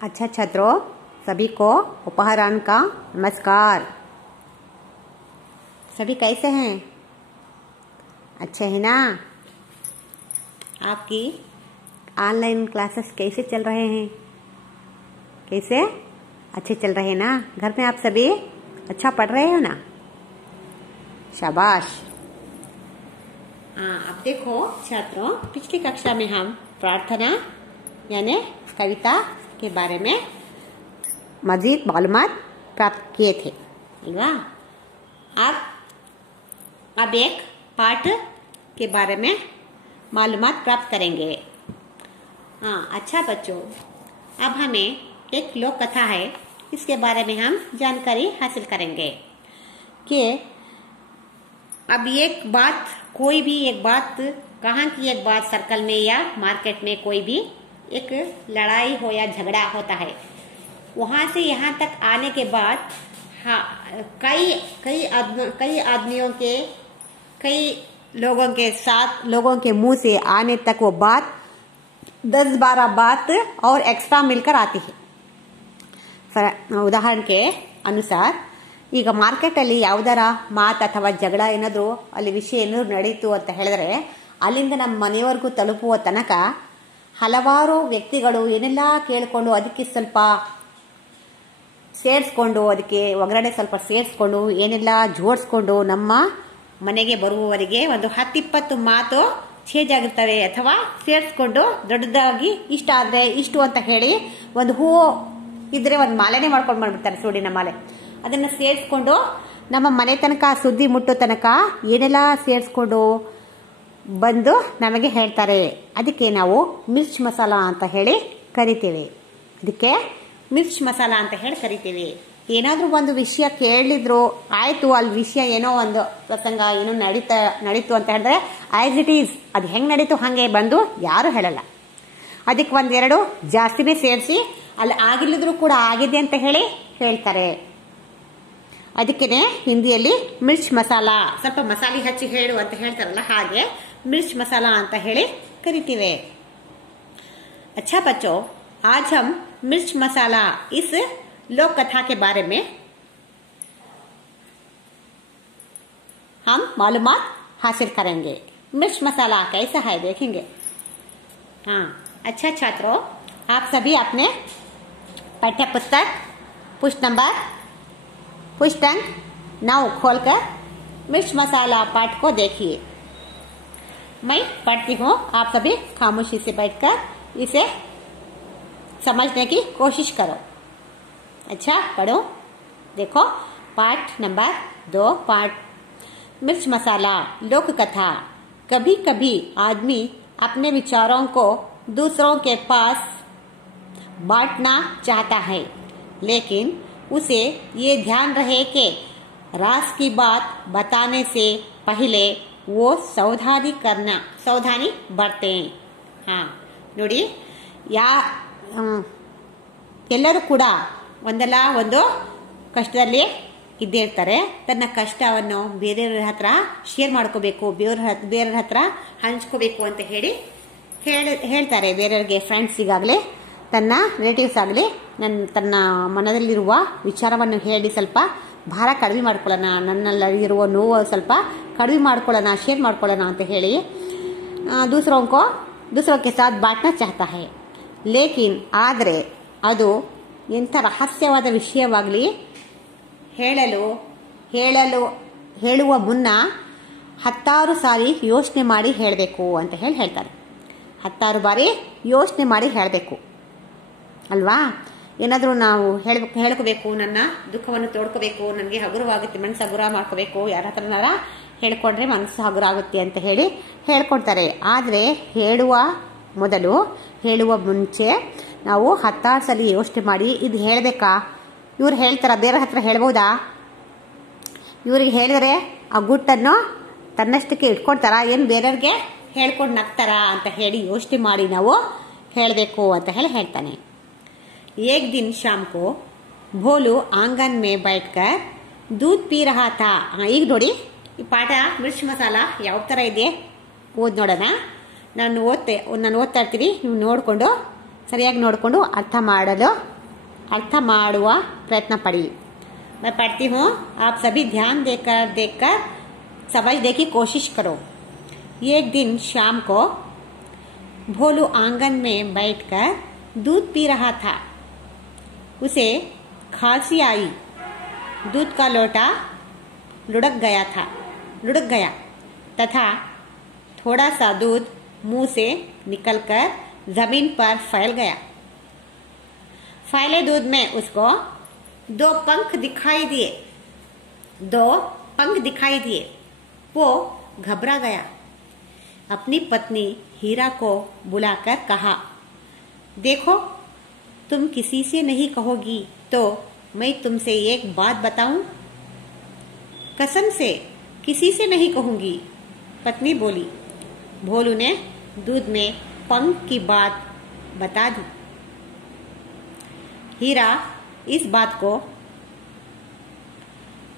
अच्छा छात्रों, सभी को उपहारान का नमस्कार। सभी कैसे हैं? अच्छे हैं ना? आपकी ऑनलाइन क्लासेस कैसे चल रहे हैं? कैसे? अच्छे चल रहे हैं ना? घर में आप सभी अच्छा पढ़ रहे हो ना? शाबाश। अब देखो छात्रों, पिछली कक्षा में हम प्रार्थना यानी कविता के बारे में मजीद मालूमात प्राप्त किए थे, अल्वा? अब एक पाठ के बारे में मालूमात प्राप्त करेंगे। अच्छा बच्चों, अब हमें एक लोक कथा है, इसके बारे में हम जानकारी हासिल करेंगे कि अब कोई भी एक बात कहाँ की एक बात सर्कल में या मार्केट में कोई भी एक लड़ाई हो या झगड़ा होता है, वहां से यहाँ तक आने के बाद कई आदमियों के कई लोगों के मुंह से आने तक वो बात 10-12 बात और एक्स्ट्रा मिलकर आती है। उदाहरण के अनुसार ಈಗ ಮಾರ್ಕೆಟ್ ಅಲ್ಲಿ ಯಾವುದರ ಮಾತು ಅಥವಾ ಜಗಳ ಏನಾದ್ರು ಅಲ್ಲಿ ವಿಷಯ ಏನಾದ್ರು ನಡೀತು ಅಂತ ಹೇಳಿದ್ರೆ ಅಲ್ಲಿಂದ ನಮ್ಮ ಮನೆಯವರೆಗೂ ತಲುಪುವ ತನಕ ಹಲವಾರು ವ್ಯಕ್ತಿಗಳು ಏನೆಲ್ಲ ಕೇಳಿಕೊಂಡು ಅದಕ್ಕೆ ಸ್ವಲ್ಪ ಸೇರಿಸ್ಕೊಂಡು ಅದಕ್ಕೆ ಒಗ್ಗರಣೆ ಸ್ವಲ್ಪ ಸೇರಿಸ್ಕೊಂಡು ಏನೆಲ್ಲ ಜೋಡಿಸ್ಕೊಂಡು ನಮ್ಮ ಮನೆಗೆ ಬರುವವರಿಗೆ ಒಂದು 10-20 ಮಾತು ಚೇಂಜ್ ಆಗಿರ್ತವೆ ಅಥವಾ ಸೇರಿಸ್ಕೊಂಡು ದೊಡ್ಡದಾಗಿ ಇಷ್ಟ ಆದ್ರೆ ಇಷ್ಟು ಅಂತ ಹೇಳಿ ಒಂದು ಹೂವು ಇದ್ರೆ ಒಂದು ಮಾಲೆನೇ ಮಾಡ್ಕೊಂಡು ಮಾಡ್ಬಿಡ್ತಾರೆ, ಸೂಡಿನ ಮಾಲೆ. ಅದನ್ನ ಸೇರಿಸ್ಕೊಂಡು ನಮ್ಮ ಮನೆ ತನಕ ಸುದ್ದಿ ಮುಟ್ಟೋ ತನಕ ಏನೆಲ್ಲ ಸೇರಿಸ್ಕೊಂಡು ಬಂದು ನಮಗೆ ಹೇಳ್ತಾರೆ. ಅದಕ್ಕೆ ನಾವು ಮಿರ್ಚ್ ಮಸಾಲ ಅಂತ ಹೇಳಿ ಕರಿತೀವಿ. ಏನಾದ್ರೂ ಒಂದು ವಿಷಯ ಕೇಳಿದ್ರು ಆಯ್ತು, ಅಲ್ಲಿ ವಿಷಯ ಏನೋ ಒಂದು ಪ್ರಸಂಗ ಏನೋ ನಡೀತು ಅಂತ ಹೇಳಿದ್ರೆ ಆಸ್ ಇಟ್ ಈಸ್ ಅದು ಹೆಂಗ್ ನಡೀತು ಹಂಗೆ ಬಂದು ಯಾರು ಹೇಳಲ್ಲ. ಅದಕ್ಕೆ ಒಂದೆರಡು ಜಾಸ್ತಿನೇ ಸೇರಿಸಿ ಅಲ್ಲಿ ಆಗಿಲ್ಲದ್ರೂ ಕೂಡ ಆಗಿದೆ ಅಂತ ಹೇಳಿ ಹೇಳ್ತಾರೆ. ಅದಕ್ಕೇನೆ ಹಿಂದಿಯಲ್ಲಿ ಮಿರ್ಚ್ ಮಸಾಲ, ಸ್ವಲ್ಪ ಮಸಾಲೆ ಹಚ್ಚಿ ಹೇಳು ಅಂತ ಹೇಳ್ತಾರಲ್ಲ, ಹಾಗೆ ಮಿರ್ಚ್ ಮಸಾಲ ಅಂತ ಹೇಳಿ ಕರಿತೀವಿ. अच्छा बच्चों, आज हम मिर्च मसाला इस लोक कथा के बारे में हम मालूमात हासिल करेंगे. मिर्च मसाला कैसा है देखेंगे. अच्छा छात्रों, आप सभी अपने पाठ्य पुस्तक पुष्ट अंक 9 खोलकर मिर्च मसाला पाठ को देखिए. मैं पढ़ती हूँ, आप सभी खामोशी से बैठकर इसे समझने की कोशिश करो. अच्छा पढ़ो. देखो पाठ नंबर 2, पाठ मिर्च मसाला लोक कथा. कभी कभी आदमी अपने विचारों को दूसरों के पास बांटना चाहता है, लेकिन उसे ये ध्यान रहे कि राज की बात बताने से पहले वो सावधानी बरतें. ನೋಡಿ, ಎಲ್ಲರೂ ಕೂಡ ಒಂದಲ್ಲ ಒಂದು ಕಷ್ಟದಲ್ಲಿ ಇದ್ದೇ ಇರ್ತಾರೆ. ತನ್ನ ಕಷ್ಟವನ್ನು ಬೇರೆಯವ್ರ ಹತ್ರ ಶೇರ್ ಮಾಡ್ಕೋಬೇಕು, ಬೇರೆಯವ್ರ ಹತ್ರ ಹಂಚ್ಕೋಬೇಕು ಅಂತ ಹೇಳ್ತಾರೆ. ಬೇರೆಯವ್ರಿಗೆ, ಫ್ರೆಂಡ್ಸಿಗಾಗಲಿ ತನ್ನ ರಿಲೇಟಿವ್ಸ್ ಆಗಲಿ ತನ್ನ ಮನದಲ್ಲಿರುವ ವಿಚಾರವನ್ನು ಹೇಳಿ ಸ್ವಲ್ಪ ಭಾರ ಕಡಿಮೆ ಮಾಡ್ಕೊಳ್ಳೋಣ, ನನ್ನಲ್ಲಿರುವ ನೋವು ಸ್ವಲ್ಪ ಕಡಿಮೆ ಮಾಡ್ಕೊಳ್ಳೋಣ, ಶೇರ್ ಮಾಡ್ಕೊಳ್ಳೋಣ ಅಂತ ಹೇಳಿ दूसरों के साथ बांटना चाहता है. लेकिन ಆದರೆ ಅದು ಎಂಥ ರಹಸ್ಯವಾದ ವಿಷಯವಾಗಲಿ ಹೇಳುವ ಮುನ್ನ 10 ಸಾರಿ ಯೋಚನೆ ಮಾಡಿ ಹೇಳಬೇಕು ಅಂತ ಹೇಳ್ತಾರೆ. 10 ಬಾರಿ ಯೋಚನೆ ಮಾಡಿ ಹೇಳಬೇಕು ಅಲ್ವಾ? ಏನಾದರೂ ನಾವು ಹೇಳ್ಕೋಬೇಕು, ನನ್ನ ದುಃಖವನ್ನು ತೋಡ್ಕೋಬೇಕು, ನನಗೆ ಹಗುರವಾಗುತ್ತೆ, ಮನಸ್ಸು ಹಗುರ ಮಾಡ್ಕೋಬೇಕು, ಯಾರ ಹತ್ರನಾರ ಹೇಳ್ಕೊಂಡ್ರೆ ಮನಸ್ಸು ಹಗುರ ಆಗುತ್ತೆ ಅಂತ ಹೇಳ್ಕೊಡ್ತಾರೆ. ಆದರೆ ಹೇಳುವ ಮುಂಚೆ ನಾವು 10 ಸಲ ಯೋಚನೆ ಮಾಡಿ ಇದು ಹೇಳಬೇಕಾ, ಇವ್ರು ಹೇಳ್ತಾರ, ಬೇರೆ ಹತ್ರ ಹೇಳ್ಬೋದಾ, ಇವ್ರಿಗೆ ಹೇಳಿದ್ರೆ ಆ ಗುಟ್ಟನ್ನು ತನ್ನಷ್ಟಕ್ಕೆ ಇಟ್ಕೊಳ್ತಾರ, ಏನು ಬೇರೆಯವ್ರಿಗೆ ಹೇಳ್ಕೊಂಡು ನಗ್ತಾರ ಅಂತ ಹೇಳಿ ಯೋಚನೆ ಮಾಡಿ ನಾವು ಹೇಳಬೇಕು ಅಂತ ಹೇಳ್ತಾನೆ. एक दिन शाम को भोलू आंगन में बैठकर दूध पी रहा था. ಈಗ ನೋಡಿ, ಈ ಪಾಠ ಮಿರ್ಚ್ ಮಸಾಲ ಯಾವ ತರ ಇದೆ ಓದ್ ನೋಡೋಣ. ನಾನು ಓದ್ತಾ ಇರ್ತೀನಿ, ನೀವು ನೋಡ್ಕೊಂಡು ಸರಿಯಾಗಿ ನೋಡಿಕೊಂಡು ಅರ್ಥ ಮಾಡುವ ಪ್ರಯತ್ನ ಪಡಿ. मैं पढ़ती हूँ, आप सभी ध्यान देकर समझने की कोशिश करो. एक दिन शाम को भोलू आंगन में बैठकर दूध पी रहा था. उसे खांसी आई. दूध का लोटा लुढ़क गया तथा थोड़ा सा दूध मुंह से निकलकर जमीन पर फैल गया. फैले दूध में उसको दो पंख दिखाई दिए. वो घबरा गया. अपनी पत्नी हीरा को बुलाकर कहा, देखो, तुम किसी से नहीं कहोगी तो मैं तुमसे एक बात बताऊं? कसम से किसी से नहीं कहूंगी, पत्नी बोली. भोलू ने दूध में पंख की बात बता दी. हीरा इस बात को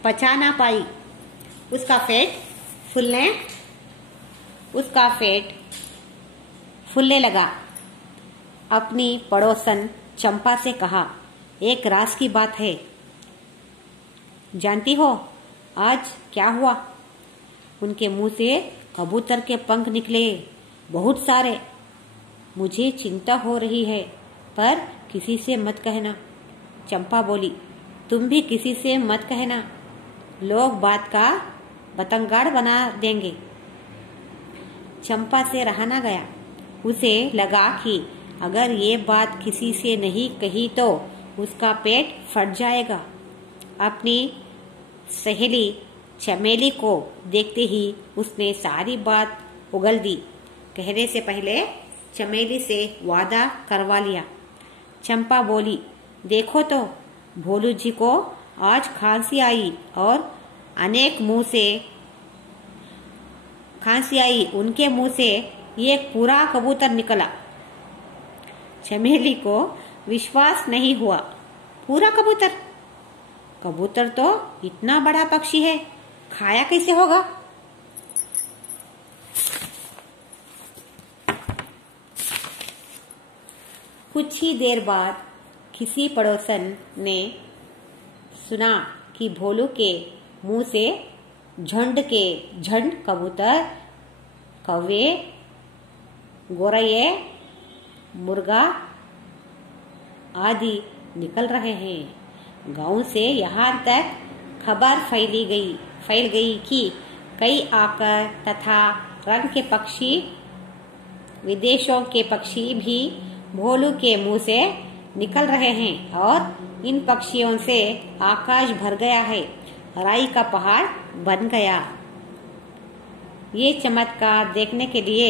पचा ना पाई. उसका पेट फूलने लगा. अपनी पड़ोसन चंपा से कहा, एक राज की बात है. जानती हो आज क्या हुआ? उनके मुंह से कबूतर के पंख निकले, बहुत सारे. मुझे चिंता हो रही है, पर किसी से मत कहना. चंपा बोली, तुम भी किसी से मत कहना, लोग बात का बतंगड़ बना देंगे. चंपा से रहा न गया. उसे लगा कि अगर ये बात किसी से नहीं कही तो उसका पेट फट जाएगा. अपनी सहेली चमेली को देखते ही उसने सारी बात उगल दी. कहने से पहले चमेली से वादा करवा लिया. चंपा बोली, देखो तो, भोलू जी को आज खांसी आई और उनके मुंह से एक पूरा कबूतर निकला. चमेली को विश्वास नहीं हुआ. पूरा कबूतर तो इतना बड़ा पक्षी है, खाया कैसे होगा? कुछ ही देर बाद किसी पड़ोसन ने सुना कि भोलू के मुंह से झंड कबूतर, कौवे, गोरैये, मुर्गा आदि निकल रहे हैं. गांव से यहाँ तक खबर फैल गई कि कई आकर तथा रंग के पक्षी, विदेशों के पक्षी भी भोलू के मुंह से निकल रहे हैं और इन पक्षियों से आकाश भर गया है, राई का पहाड़ बन गया. ये चमत्कार देखने के लिए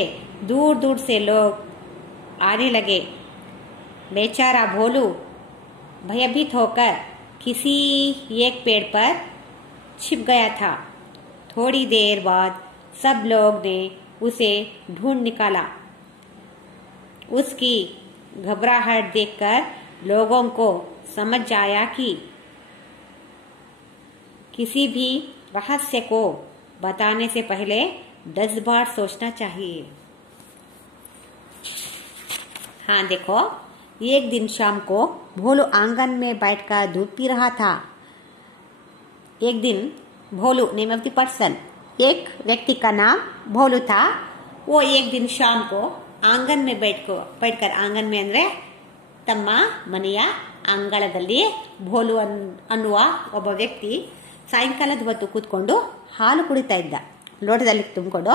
दूर दूर से लोग आने लगे. बेचारा भोलू भयभीत होकर किसी एक पेड़ पर छिप गया था. थोड़ी देर बाद सब लोग ने उसे ढूंढ निकाला. उसकी घबराहट देखकर लोगों को समझ आया कि किसी भी रहस्य को बताने से पहले 10 बार सोचना चाहिए. हाँ देखो, एक दिन शाम को भोलू आंगन में बैठकर दूध पी रहा था. एक दिन भोलू, नेम ऑफ द पर्सन, एक व्यक्ति का नाम भोलू था. वो एक दिन शाम को आंगन में बैठकर आंगन में ಅಂದ್ರೆ ತಮ್ಮ ಮನೆಯ ಅಂಗಳದಲ್ಲಿ ಭೋಲು ಅನ್ನುವ ಒಬ್ಬ ವ್ಯಕ್ತಿ ಸಾಯಂಕಾಲದ ಹೊತ್ತು ಕೂತ್ಕೊಂಡು ಹಾಲು ಕುಡಿತಾ ಇದ್ದ. ಲೋಟದಲ್ಲಿ ತುಂಬಿಕೊಂಡು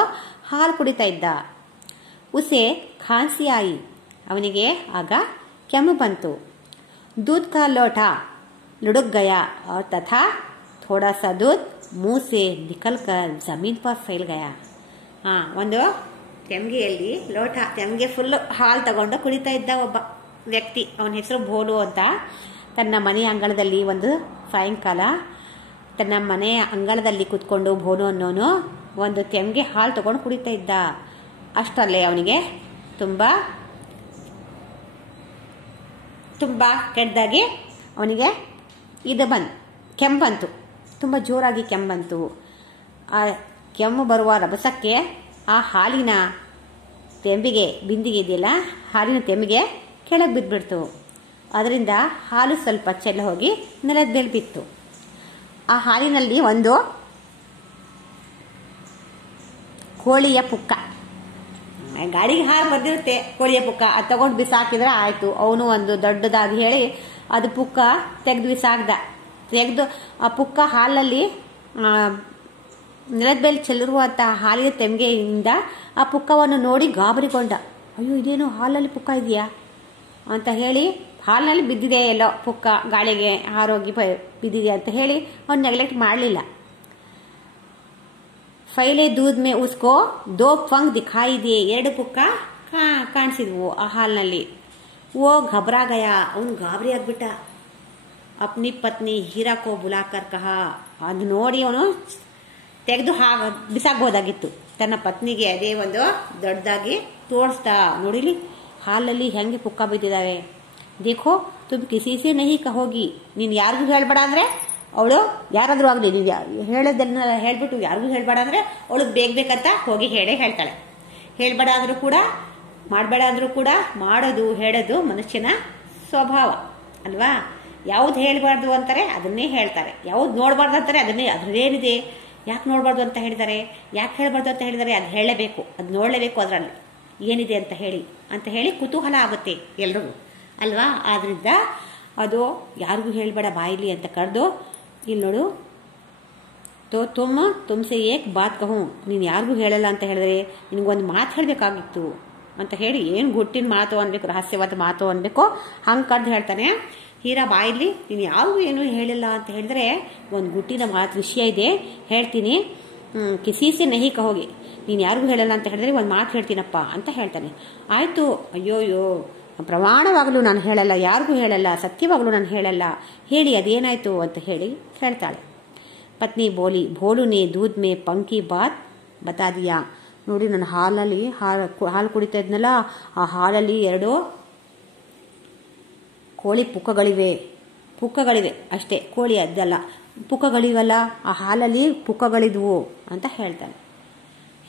ಹಾಲು ಕುಡಿತಾ ಇದ್ದ. ಉಸೆ ಖಾಂಸಿ ಆಯಿ, ಅವನಿಗೆ ಆಗ ಕೆಮ್ಮು ಬಂತು. दूध का लोटा लुढ़क गया और तथा थोड़ा सा दूध मुंह से निकलकर जमीन पर फैल गया. ಒಂದು ತೆಮ್ಗೆಯಲ್ಲಿ ತೆಮ್ಗೆ ಫುಲ್ ಹಾಲು ತಗೊಂಡು ಕುಡಿತಾ ಇದ್ದ ಒಬ್ಬ ವ್ಯಕ್ತಿ. ಅವನ ಹೆಸರು ಭೋಲು ಅಂತ. ತನ್ನ ಮನೆಯ ಅಂಗಳದಲ್ಲಿ ಒಂದು ಸಾಯಂಕಾಲ ತನ್ನ ಮನೆಯ ಅಂಗಳದಲ್ಲಿ ಕುತ್ಕೊಂಡು ಭೋಲು ಅನ್ನೋನು ಒಂದು ತೆಮ್ಗೆ ಹಾಲು ತಗೊಂಡು ಕುಡಿತಾ ಇದ್ದ. ಅಷ್ಟರಲ್ಲೇ ಅವನಿಗೆ ತುಂಬಾ ಕೆಟ್ಟದಾಗಿ ಅವನಿಗೆ ಕೆಮ್ಮು ಬಂತು. ತುಂಬ ಜೋರಾಗಿ ಕೆಮ್ಮು ಬಂತು. ಆ ಕೆಮ್ಮು ಬರುವ ರಭಸಕ್ಕೆ ಆ ಹಾಲಿನ ಬಿಂದಿಗೆ ಇದೆಯಲ್ಲ, ಹಾಲಿನ ತೆಮ್ಮಿಗೆ ಕೆಳಗೆ ಬಿದ್ದುಬಿಡ್ತು. ಅದರಿಂದ ಹಾಲು ಸ್ವಲ್ಪ ಚೆಲ್ಲ ಹೋಗಿ ನೆಲದ ಮೇಲೆ ಬಿತ್ತು. ಆ ಹಾಲಿನಲ್ಲಿ ಒಂದು ಕೋಳಿಯ ಪುಕ್ಕ, ಗಾಡಿಗೆ ಹಾಲು ಬಂದಿರುತ್ತೆ ಕೋಳಿಯ ಪುಕ್ಕ, ಅದು ತಗೊಂಡು ಬಿಸಾಕಿದ್ರೆ ಆಯ್ತು. ಅವನು ಒಂದು ದೊಡ್ಡದಾಗಿ ಹೇಳಿ ಅದು ಪುಕ್ಕ ತೆಗೆದು ಬಿಸಾಕ್ದ. ತೆಗೆದು ಆ ಪುಕ್ಕ ಹಾಲಲ್ಲಿ ನೆಲದ ಮೇಲೆ ಚೆಲ್ಲಿರುವಂತಹ ಹಾಲಿನ ತೆಂಗೆಯಿಂದ ಆ ಪುಕ್ಕವನ್ನು ನೋಡಿ ಗಾಬರಿಗೊಂಡ. ಅಯ್ಯೋ, ಇದೇನು ಹಾಲಲ್ಲಿ ಪುಕ್ಕ ಇದೆಯಾ ಅಂತ ಹೇಳಿ, ಹಾಲಿನಲ್ಲಿ ಬಿದ್ದಿದೆ ಎಲ್ಲೋ ಪುಕ್ಕ, ಗಾಳಿಗೆ ಹಾರೋಗಿ ಬಿದ್ದಿದೆ ಅಂತ ಹೇಳಿ ಅವ್ನು ನೆಗ್ಲೆಕ್ಟ್ ಮಾಡಲಿಲ್ಲ. ಫೈಲೆ ದೂದ್ ಮೇ ಉಸ್ಕೋ ದೋ ಪಂಗ್ ದಿಖಾಯಿ ದಿಯೆ, 2 ಪುಕ್ಕ ಕಾಣಿಸಿದ್ವು ಆ ಹಾಲಿನಲ್ಲಿ. ಓ ಘಬರಾ ಗಯಾ, ಅವನು ಗಾಬರಿ ಆಗ್ಬಿಟ್ಟ. ಅಪ್ನಿ ಪತ್ನಿ ಹೀರಾ ಕೋ ಬುಲಾಕರ್ ಕಹ, ಅದು ನೋಡಿ ಅವನು ತೆಗೆದು ಬಿಸಾಕ್ಬೋದಾಗಿತ್ತು. ತನ್ನ ಪತ್ನಿಗೆ ಅದೇ ಒಂದು ದೊಡ್ಡದಾಗಿ ತೋರಿಸ್ತಾ, ನೋಡಿಲಿ ಹಾಲಲ್ಲಿ ಹೆಂಗೆ ಪುಕ್ಕ ಬಿದ್ದಿದ್ದಾವೆ, ದೇಖೋ ತುಮ್ ಕಿಸಿ ಸೆ ನಹಿ ಕಹೋಗಿ, ನೀನು ಯಾರಿಗೂ ಹೇಳ್ಬೇಡ ಅಂದ್ರೆ ಅವಳು, ಯಾರಾದ್ರೂ ಆಗಲಿ ನೀವು ಹೇಳೋದನ್ನ ಹೇಳ್ಬಿಟ್ಟು ಯಾರಿಗೂ ಹೇಳ್ಬೇಡ ಅಂದ್ರೆ ಅವಳು ಬೇಕಂತ ಹೋಗಿ ಹೇಳ್ತಾಳೆ. ಹೇಳ್ಬೇಡ ಅಂದ್ರೂ ಕೂಡ, ಮಾಡಬೇಡ ಅಂದ್ರೂ ಕೂಡ ಮಾಡೋದು ಹೇಳೋದು ಮನುಷ್ಯನ ಸ್ವಭಾವ ಅಲ್ವಾ. ಯಾವ್ದು ಹೇಳ್ಬಾರ್ದು ಅಂತಾರೆ ಅದನ್ನೇ ಹೇಳ್ತಾರೆ, ಯಾವ್ದು ನೋಡಬಾರ್ದು ಅಂತಾರೆ ಅದನ್ನೇ. ಅದ್ರದ್ದೇನಿದೆ, ಯಾಕೆ ನೋಡಬಾರ್ದು ಅಂತ ಹೇಳಿದ್ದಾರೆ, ಯಾಕೆ ಹೇಳ್ಬಾರ್ದು ಅಂತ ಹೇಳಿದ್ದಾರೆ, ಅದು ಹೇಳಲೇಬೇಕು, ಅದು ನೋಡಲೇಬೇಕು, ಅದರಲ್ಲಿ ಏನಿದೆ ಅಂತ ಹೇಳಿ ಕುತೂಹಲ ಆಗುತ್ತೆ ಎಲ್ರಿಗೂ ಅಲ್ವಾ. ಆದ್ರಿಂದ ಅದು ಯಾರಿಗೂ ಹೇಳ್ಬೇಡ ಬಾಯಿಲಿ ಅಂತ ಕರೆದು, ಇಲ್ಲಿ ನೋಡು, ತೋ ತುಮ್ಸೆ ಏಕ್ ಬಾತ್ ಕಹೂಂ, ನೀನು ಯಾರಿಗೂ ಹೇಳಲ್ಲ ಅಂತ ಹೇಳಿದ್ರೆ ನಿನಗೊಂದು ಮಾತು ಹೇಳಬೇಕಾಗಿತ್ತು ಅಂತ ಹೇಳಿ, ಏನು ಗುಟ್ಟಿನ ಮಾತು ಅನ್ಬೇಕು, ರಹಸ್ಯವಾದ ಮಾತು ಅನ್ಬೇಕು, ಹಂಗೆ ಕರೆದು ಹೇಳ್ತಾನೆ. ಹೀರಾ ಬಾಯಿಲಿ ನೀನು ಯಾರಿಗೂ ಏನು ಹೇಳಿಲ್ಲ ಅಂತ ಹೇಳಿದ್ರೆ ಒಂದು ಗುಟ್ಟಿನ ಮಾತು ವಿಷಯ ಇದೆ ಹೇಳ್ತೀನಿ, ಕಿಸೀಸೆ ನಹಿ ಕಹೋಗಿ, ನೀನು ಯಾರಿಗೂ ಹೇಳಲ್ಲ ಅಂತ ಹೇಳಿದ್ರೆ ಒಂದು ಮಾತು ಹೇಳ್ತೀನಪ್ಪ ಅಂತ ಹೇಳ್ತಾನೆ. ಆಯ್ತು, ಅಯ್ಯೋಯ್ಯೋ, ಪ್ರಮಾಣವಾಗಲೂ ನಾನು ಹೇಳಲ್ಲ, ಯಾರಿಗೂ ಹೇಳಲ್ಲ, ಸತ್ಯವಾಗಲೂ ನಾನು ಹೇಳಲ್ಲ, ಹೇಳಿ ಅದೇನಾಯ್ತು ಅಂತ ಹೇಳಿ ಹೇಳ್ತಾಳೆ. ಪತ್ನಿ ಬೋಲಿ, ಭೋಳುನೇ ದೂದ್ ಮೇ ಪಂಕಿ ಬಾತ್ ಬತಾ ದಿಯಾ, ನೋಡಿ ನಾನು ಹಾಲಲ್ಲಿ ಹಾಲು ಕುಡಿತಾ ಇದ್ನಲ್ಲ, ಆ ಹಾಲಲ್ಲಿ 2 ಕೋಳಿ ಪುಕ್ಕಗಳಿವೆ ಅಷ್ಟೇ, ಕೋಳಿ ಅದಲ್ಲ, ಪುಕ್ಕಗಳಿವಲ್ಲ, ಆ ಹಾಲಲ್ಲಿ ಪುಕ್ಕಗಳಿದ್ವು ಅಂತ ಹೇಳ್ತಾನೆ.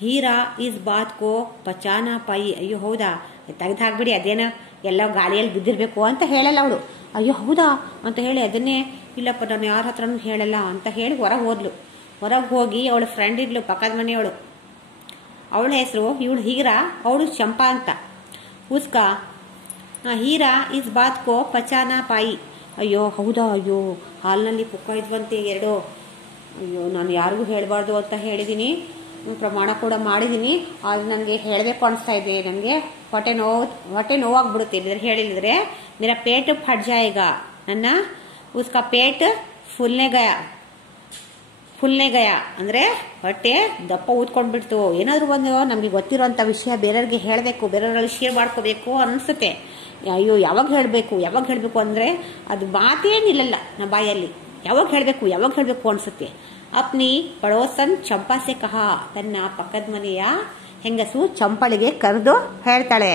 ಹೀರಾ ಇಸ್ ಬಾತ್ ಕೋ ಪಚಾನಾ ಪಾಯಿ, ಅಯ್ಯೋ ಹೌದಾ, ತೆಗೆದು ಹಾಕ್ಬಿಡಿ, ಅದೇನೋ ಎಲ್ಲ ಗಾಳಿಯಲ್ಲಿ ಬಿದ್ದಿರಬೇಕು ಅಂತ ಹೇಳಲ್ಲ ಅವಳು. ಅಯ್ಯೋ ಹೌದಾ ಅಂತ ಹೇಳಿ ಅದನ್ನೇ, ಇಲ್ಲಪ್ಪ ನಾನು ಯಾರ ಹತ್ರನೂ ಹೇಳಲ್ಲ ಅಂತ ಹೇಳಿ ಹೊರಗೆ ಹೋದ್ಲು. ಹೊರಗೆ ಹೋಗಿ ಅವಳ ಫ್ರೆಂಡ್ ಇದ್ಲು ಪಕ್ಕದ ಮನೆಯವಳು, ಅವಳ ಹೆಸರು ಇವಳು ಹೀರಾ, ಅವಳು ಚಂಪಾ ಅಂತ. ಉಸ್ಕಾ ಹೀರಾ ಇಸ್ ಬಾತ್ ಕೋ ಪಚಾನಾ ಪಾಯಿ, ಅಯ್ಯೋ ಹೌದಾ, ಅಯ್ಯೋ ಹಾಲಿನಲ್ಲಿ ಪುಕ್ಕ ಇದ್ವಂತೆ 2, ಅಯ್ಯೋ ನಾನು ಯಾರಿಗೂ ಹೇಳಬಾರ್ದು ಅಂತ ಹೇಳಿದ್ದೀನಿ, ಪ್ರಮಾಣ ಕೂಡ ಮಾಡಿದ್ದೀನಿ, ಆದ್ರೆ ನನಗೆ ಹೇಳಬೇಕು ಅನಿಸ್ತಾ ಇದೆ, ನನಗೆ ಹೊಟ್ಟೆ ನೋವಾಗ್ಬಿಡುತ್ತೆ, ಇಲ್ಲದ್ರೆ ಹೇಳಿದ್ರೆ ಮೇರಾ ಪೇಟ್ ಫಟ್ ಜಾಯೇಗಾ, ನನ್ನ ಉಸ್ಕಾ ಪೇಟ್ ಫುಲ್ನೆ ಗಯಾ ಅಂದ್ರೆ ಹೊಟ್ಟೆ ದಪ್ಪ ಊದ್ಕೊಂಡ್ಬಿಡ್ತು. ಏನಾದ್ರು ಒಂದು ನಮಗೆ ಗೊತ್ತಿರೋಂಥ ವಿಷಯ ಬೇರೆಯವ್ರಿಗೆ ಹೇಳಬೇಕು, ಬೇರೆಯವ್ರಲ್ಲಿ ಶೇರ್ ಮಾಡ್ಕೋಬೇಕು ಅನಿಸುತ್ತೆ. ಅಯ್ಯೋ ಯಾವಾಗ ಹೇಳಬೇಕು ಅಂದ್ರೆ ಅದು ಮಾತೇನಿಲ್ಲಲ್ಲ ನಮ್ಮ ಬಾಯಲ್ಲಿ, ಯಾವಾಗ ಹೇಳಬೇಕು ಅನಿಸುತ್ತೆ. ಅಪ್ನಿ ಪಡೋಸನ್ ಚಂಪಾಸೆ ಕಹ, ತನ್ನ ಪಕ್ಕದ ಮನೆಯ ಹೆಂಗಸು ಚಂಪಳಿಗೆ ಕರೆದು ಹೇಳ್ತಾಳೆ.